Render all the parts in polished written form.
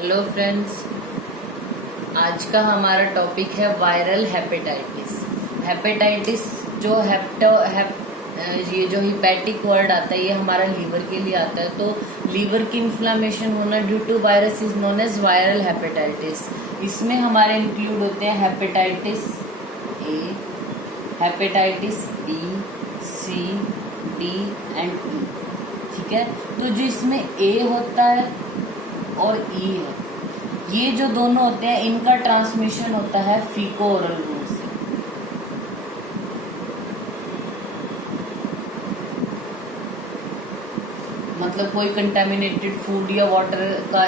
Hello friends, आज का हमारा टॉपिक है वायरल हेपेटाइटिस। हेपेटाइटिस जो ये जो हिपैटिक वर्ड आता है ये हमारा लीवर के लिए आता है। तो लीवर की इन्फ्लामेशन होना due to virus is known as viral hepatitis. इसमें हमारे इंक्लूड होते हैं hepatitis A, hepatitis B, C, D and E. ठीक है, तो जो इसमें ए होता है और ई है, ये जो दोनों होते हैं इनका ट्रांसमिशन होता है फीको ओरल रूट से। मतलब कोई कंटेमिनेटेड फूड या वाटर का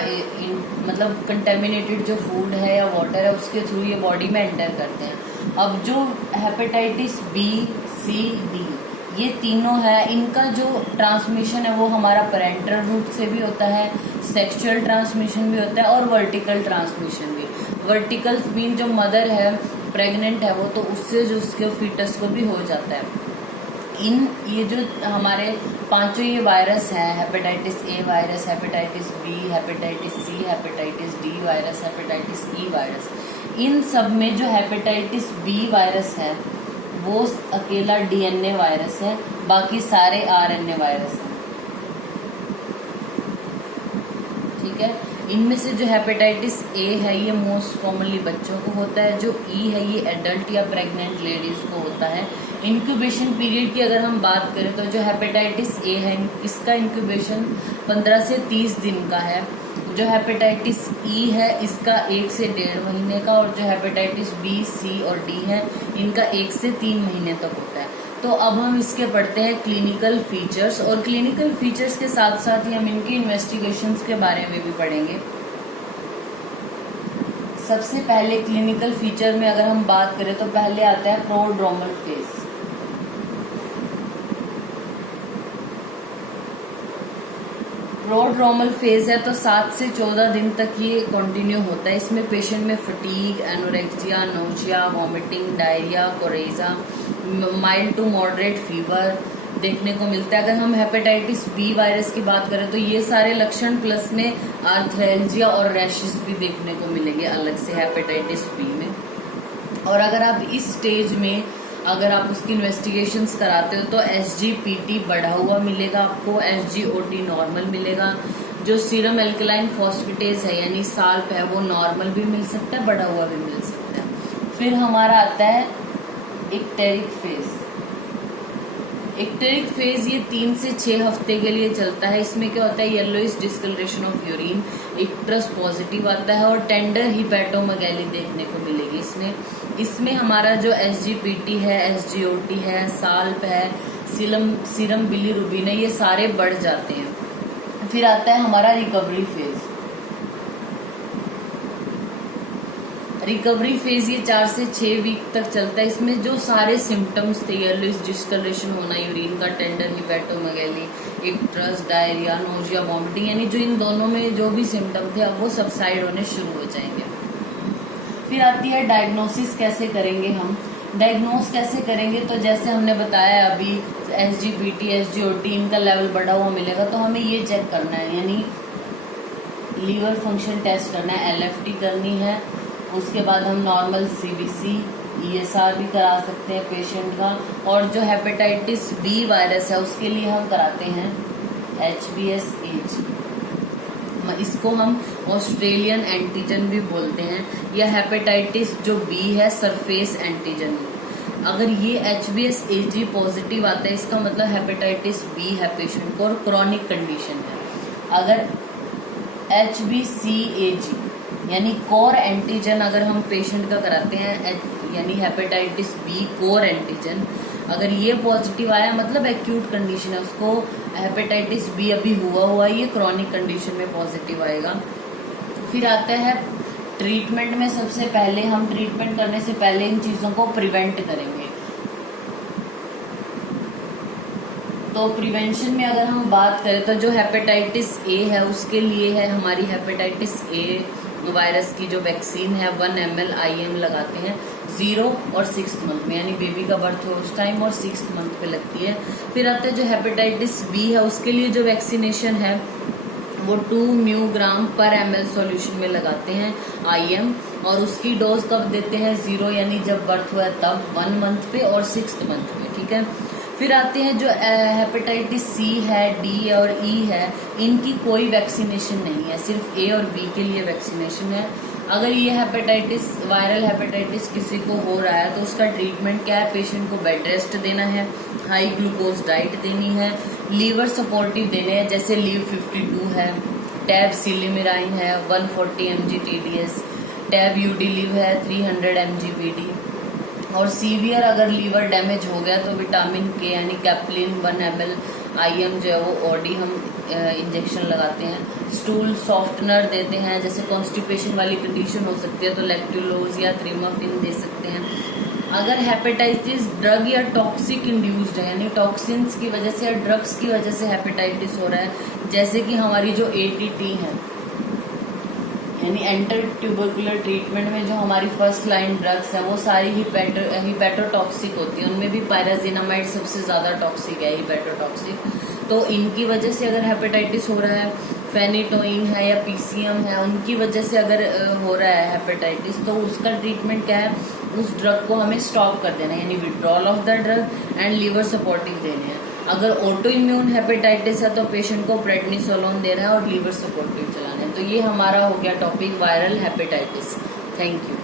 मतलब कंटेमिनेटेड जो फूड है या वाटर है उसके थ्रू ये बॉडी में एंटर करते हैं। अब जो हेपेटाइटिस बी, सी, डी ये तीनों है, इनका जो ट्रांसमिशन है वो हमारा पैरेंटल रूट से भी होता है, सेक्सुअल ट्रांसमिशन भी होता है और वर्टिकल ट्रांसमिशन भी। वर्टिकल मीन जो मदर है प्रेग्नेंट है वो, तो उससे जो उसके फीटस को भी हो जाता है। ये जो हमारे पांचों ये वायरस है, hepatitis A virus, hepatitis B, hepatitis C, hepatitis D virus, hepatitis E virus, इन सब में जो हेपेटाइटिस बी वायरस है वो अकेला डीएनए वायरस है, बाकी सारे आरएनए वायरस हैं। ठीक है, इनमें से जो हेपेटाइटिस ए है ये मोस्ट कॉमनली बच्चों को होता है, जो ई है ये एडल्ट या प्रेग्नेंट लेडीज को होता है। इंक्यूबेशन पीरियड की अगर हम बात करें तो जो हेपेटाइटिस ए है इसका इंक्यूबेशन 15 से 30 दिन का है। जो हेपेटाइटिस ई है इसका 1 से 1.5 महीने का, और जो हेपेटाइटिस बी, सी और डी है इनका 1 से 3 महीने तक होता है। तो अब हम इसके पढ़ते हैं क्लिनिकल फीचर्स, और क्लिनिकल फीचर्स के साथ साथ ही हम इनकी इन्वेस्टिगेशंस के बारे में भी पढ़ेंगे। सबसे पहले क्लिनिकल फीचर में अगर हम बात करें तो पहले आता है प्रोड्रोमल फेज। प्रोड्रोमल फेज है तो 7 से 14 दिन तक ये कंटिन्यू होता है। इसमें पेशेंट में fatigue, anorexia, nausea, vomiting, diarrhoea, coryza, mild to moderate fever देखने को मिलता है। अगर हम हेपेटाइटिस बी वायरस की बात करें तो ये सारे लक्षण प्लस में आर्थ्रेल्जिया और रैशेस भी देखने को मिलेंगे अलग से हेपेटाइटिस बी में। और अगर आप इस स्टेज में अगर आप उसकी इन्वेस्टिगेशंस कराते हो तो SGPT बढ़ा हुआ मिलेगा आपको, SGOT नॉर्मल मिलेगा। जो सीरम एल्कलाइन फॉस्फेटेज है यानी साल्प है वो नॉर्मल भी मिल सकता है, बढ़ा हुआ भी मिल सकता है। फिर हमारा आता है इक्टेरिक फेज। इक्टेरिक फेज ये 3 से 6 हफ्ते के लिए चलता है। इसमें क्या होता है, yellowish discolouration of urine, icterus positive आता है और टेंडर हिपैटोमेगैली देखने को मिलेगी इसमें हमारा जो SGPT है, SGOT है, साल्प है, सीरम बिलीरुबिन है, ये सारे बढ़ जाते हैं। फिर आता है हमारा रिकवरी फेज। रिकवरी फेज ये 4 से 6 वीक तक चलता है। इसमें जो सारे सिम्टम्स थे, येलोइश डिस्कलरेशन होना यूरिन का, टेंडर हिपैटोमेगैली, इक्ट्रस, डायरिया, नोजिया, वॉमिटिंग, यानी जो इन दोनों में जो भी सिम्टम थे अब वो सबसाइड होने शुरू हो जाएंगे। फिर आती है डायग्नोसिस कैसे करेंगे हम। डायग्नोस कैसे करेंगे तो जैसे हमने बताया अभी SGPT, SGOT इनका लेवल बढ़ा हुआ मिलेगा तो हमें ये चेक करना है, यानी लीवर फंक्शन टेस्ट करना है, LFT करनी है। उसके बाद हम नॉर्मल CBC, ESR भी करा सकते हैं पेशेंट का। और जो हेपेटाइटिस बी वायरस है उसके लिए हम कराते हैं HBsAg। इसको हम ऑस्ट्रेलियन एंटीजन भी बोलते हैं, या हेपेटाइटिस जो बी है सरफेस एंटीजन। अगर ये HBsAg पॉजिटिव आता है इसका मतलब हेपेटाइटिस बी है पेशेंट को और क्रॉनिक कंडीशन है। अगर HBcAg यानी कोर एंटीजन अगर हम पेशेंट का कराते हैं, यानी हेपेटाइटिस बी कोर एंटीजन, अगर ये पॉजिटिव आया मतलब एक्यूट कंडीशन है, उसको हेपेटाइटिस बी अभी हुआ ये क्रॉनिक कंडीशन में पॉजिटिव आएगा। फिर आता है ट्रीटमेंट में। सबसे पहले हम ट्रीटमेंट करने से पहले इन चीजों को प्रिवेंट करेंगे। तो प्रिवेंशन में अगर हम बात करें तो जो हेपेटाइटिस ए है उसके लिए है हमारी हेपेटाइटिस ए वायरस की जो वैक्सीन है 1 ml IM लगाते हैं 0 और 6 मंथ में, यानी बेबी का बर्थ हो उस टाइम और 6 मंथ पे लगती है। फिर आता है जो हेपेटाइटिस बी है उसके लिए जो वैक्सीनेशन है वो 2 म्यूग्राम पर ml सॉल्यूशन में लगाते हैं IM, और उसकी डोज कब देते हैं 0 यानी जब बर्थ हुआ है तब, 1 मंथ पे और 6th मंथ में, ठीक है। फिर आते हैं जो हेपेटाइटिस C है, D और E है, इनकी कोई वैक्सीनेशन नहीं है, सिर्फ A और B के लिए वैक्सीनेशन है। अगर ये हेपेटाइटिस, वायरल हेपेटाइटिस किसी को हो रहा है तो उसका ट्रीटमेंट क्या है, पेशेंट को बेड रेस्ट देना है, हाई ग्लूकोज डाइट देनी है, लीवर सपोर्टिव देने हैं, जैसे लीव 52 है, टैब सिलिमिराइन है 140 mg TDS, टैब यूडीलिव है 300 mg PD, और सीवियर अगर लीवर डैमेज हो गया तो विटामिन के यानी कैप्लिन 1 ml IM जो है वो OD हम इंजेक्शन लगाते हैं। स्टूल सॉफ्टनर देते हैं, जैसे कॉन्स्टिपेशन वाली कंडीशन हो सकती है तो लैक्टुलोज या थ्रीमाफिन दे सकते हैं। अगर हेपेटाइटिस ड्रग या टॉक्सिक इंड्यूस्ड है, यानी टॉक्सिन्स की वजह से या ड्रग्स की वजह से हेपेटाइटिस हो रहा है, जैसे कि हमारी जो ATT है यानी एंटर ट्यूबरकुलर ट्रीटमेंट में जो हमारी फर्स्ट लाइन ड्रग्स है वो सारी हिपैटोटॉक्सिक होती है, उनमें भी पायराजिनामाइड सबसे ज्यादा टॉक्सिक है, हिपैटोटॉक्सिक। तो इनकी वजह से अगर हेपेटाइटिस हो रहा है, फेनिटोइन है या PCM है, उनकी वजह से अगर हो रहा है हेपेटाइटिस, तो उसका ट्रीटमेंट क्या है, उस ड्रग को हमें स्टॉप कर देना है, यानी withdrawal of the drug and liver supportive देने हैं। अगर ऑटो इम्यून हेपेटाइटिस है तो पेशेंट को प्रेडनिसोलोन देना है और लीवर सपोर्टिव चलाना है। तो ये हमारा हो गया topic viral hepatitis. Thank you.